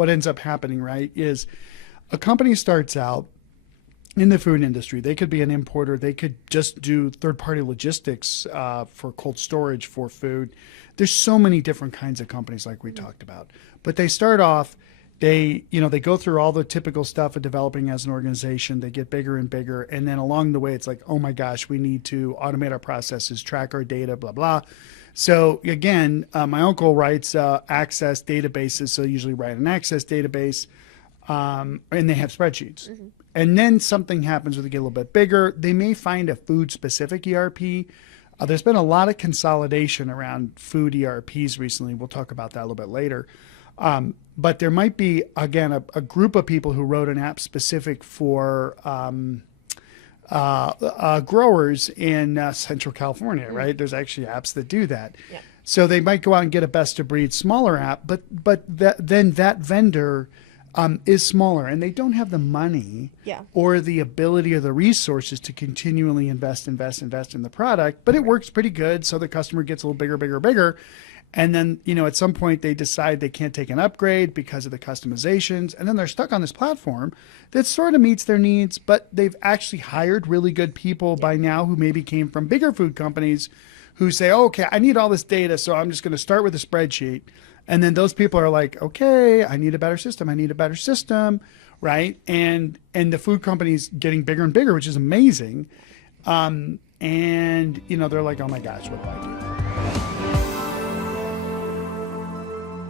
what ends up happening, right, is a company starts out in the food industry. They could be an importer. They could just do third-party logistics for cold storage for food. There's so many different kinds of companies like we talked about. But they start off, they go through all the typical stuff of developing as an organization. They get bigger and bigger. And then along the way, it's like, oh my gosh, we need to automate our processes, track our data, blah, blah. So again, my uncle writes Access databases. So usually write an Access database, and they have spreadsheets. Mm-hmm. And then something happens where they get a little bit bigger. They may find a food-specific ERP. There's been a lot of consolidation around food ERPs recently. We'll talk about that a little bit later. But there might be, again, a group of people who wrote an app specific for growers in Central California, right? There's actually apps that do that. Yeah. So they might go out and get a best-of-breed smaller app, but then that vendor is smaller, and they don't have the money or the ability or the resources to continually invest in the product, but it works pretty good. So the customer gets a little bigger. And then, at some point they decide they can't take an upgrade because of the customizations. And then they're stuck on this platform that sort of meets their needs, but they've actually hired really good people by now who maybe came from bigger food companies who say, oh, okay, I need all this data, so I'm just going to start with a spreadsheet. And then those people are like, okay, I need a better system, right? And the food company's getting bigger and bigger, which is amazing. And they're like, oh my gosh, what do I do?